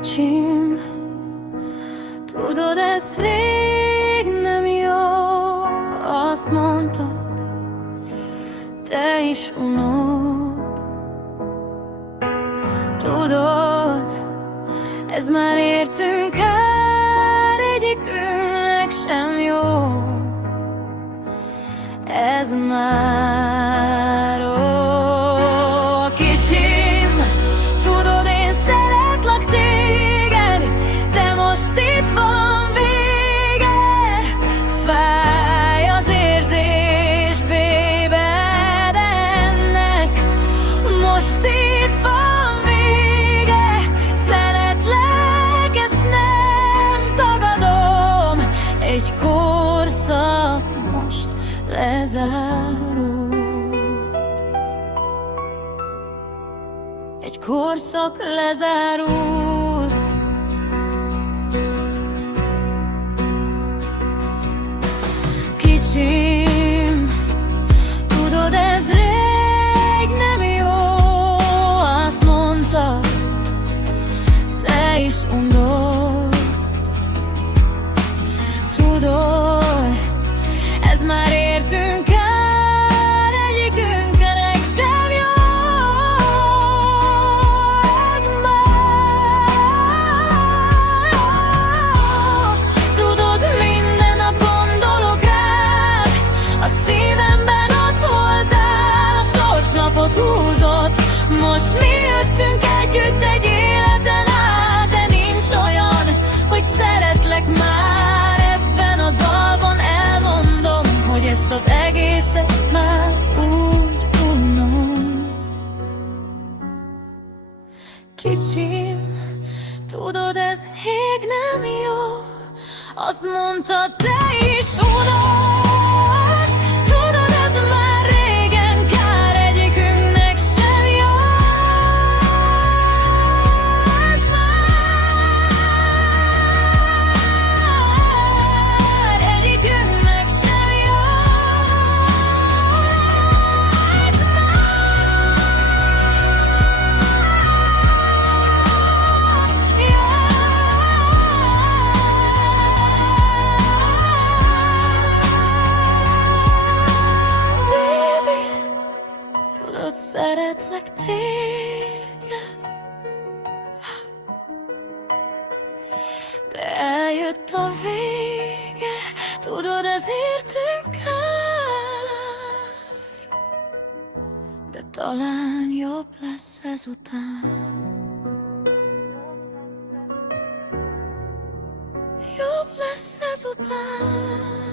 kicsim, tudod, ez rég nem jó, azt mondtad, te is unod. Tudod, ez már értünk el, egyikünknek sem jó. Ez már kicsim, tudod, én szeretlek téged, de most itt van vége. Fáj az érzés, baby, de ennek most itt van vége. Szeretlek, ezt nem tagadom, egy korszak most lezárult. Egy korszak lezárult. Kicsim, tudod, ez rég nem jó, azt mondtad, te is undod. Tudod, ez már értünk el, egyikünknek sem jó. Ez már, tudod, minden nap gondolok rád, a szívemben ott voltál, a sors napot húzott. Most mi jöttünk együtt egy életen át, de nincs olyan, hogy szeretlek már. Ebben a dalban elmondom, hogy ezt az egészet már úgy unom. Kicsim, tudod, ez rég nem jó, azt mondtad, te is unod. Tudod, ez már régen kár, egyikünknek sem jó. Ez már egyikünknek sem jó. Ez Baby, tudod, szeretlek téged, de eljött a vége. Tudod, ez értünk kár, de talán jobb lesz ezután. Jobb lesz ezután.